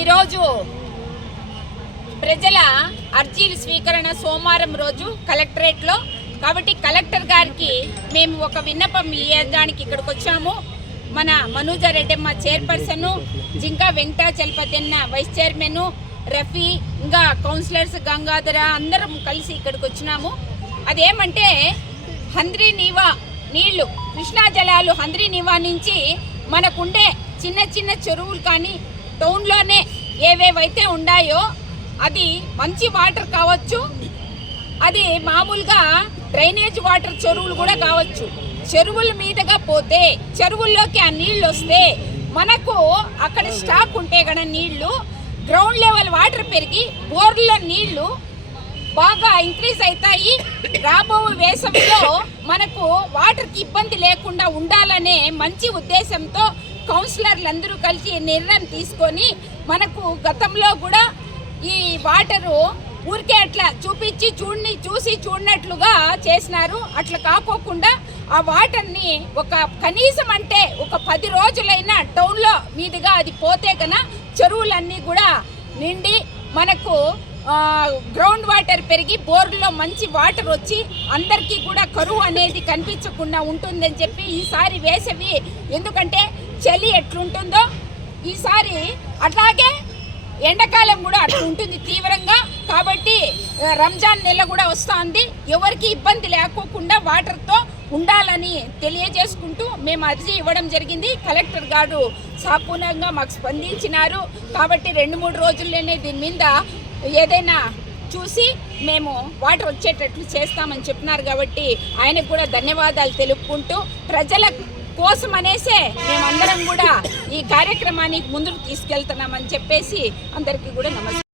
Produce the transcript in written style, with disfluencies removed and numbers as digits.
ఈరోజు ప్రజల అర్జీల స్వీకరణ సోమవారం రోజు కలెక్టరేట్లో. కాబట్టి కలెక్టర్ గారికి మేము ఒక విన్నపం ఇవ్వడానికి ఇక్కడికి వచ్చాము. మన Manuja Reddamma chairperson, Jinka Venkatachalapathi vice chairman, Rafi, ఇంకా కౌన్సిలర్స్ గంగాధర అందరం కలిసి ఇక్కడికి వచ్చినాము. అదేమంటే హంద్రీ నీవా నీళ్లు, కృష్ణా జలాలు హంద్రీ నీవా నుంచి మనకుండే చిన్న చిన్న చెరువులు కానీ టౌన్లోనే ఏవేవైతే ఉన్నాయో అది మంచి వాటర్ కావచ్చు, అది మామూలుగా డ్రైనేజ్ వాటర్ చెరువులు కూడా కావచ్చు. చెరువుల మీదుగా పోతే చెరువుల్లోకి ఆ నీళ్ళు వస్తే మనకు అక్కడ స్టాక్ ఉంటే కనుక నీళ్లు గ్రౌండ్ లెవెల్ వాటర్ పెరిగి బోర్లో నీళ్లు బాగా ఇంక్రీజ్ అవుతాయి. రాబో వేసవిలో మనకు వాటర్కి ఇబ్బంది లేకుండా ఉండాలనే మంచి ఉద్దేశంతో కౌన్సిలర్లు అందరూ కలిసి నిర్ణయం తీసుకొని మనకు గతంలో కూడా ఈ వాటరు ఊరికే అట్లా చూసి చూడనట్లుగా చేసినారు. అట్లా కాకోకుండా ఆ వాటర్ని ఒక కనీసం అంటే ఒక 10 రోజులైనా టౌన్లో మీదుగా అది పోతే కన్నా చెరువులన్నీ కూడా నిండి మనకు గ్రౌండ్ వాటర్ పెరిగి బోర్లో మంచి వాటర్ వచ్చి అందరికీ కూడా కరువు అనేది కనిపించకుండా ఉంటుందని చెప్పి ఈసారి వేసవి, ఎందుకంటే చలి ఎట్లుంటుందో ఈసారి అట్లాగే ఎండాకాలం కూడా అట్లా ఉంటుంది తీవ్రంగా. కాబట్టి రంజాన్ నెల కూడా వస్తుంది, ఎవరికి ఇబ్బంది లేకోకుండా వాటర్తో ఉండాలని తెలియజేసుకుంటూ మేము అర్జీ ఇవ్వడం జరిగింది. కలెక్టర్ గారు సాపూర్ణంగా మాకు స్పందించినారు. కాబట్టి 2-3 రోజుల్లోనే దీని మీద ఏదైనా చూసి మేము వాటర్ వచ్చేటట్లు చేస్తామని చెప్పినారు. కాబట్టి ఆయనకు కూడా ధన్యవాదాలు తెలుపుకుంటూ ప్రజల కోసం అనేసే మేమందరం కూడా ఈ కార్యక్రమాన్ని ముందుకు తీసుకెళ్తున్నామని చెప్పేసి అందరికీ కూడా నమస్కారం.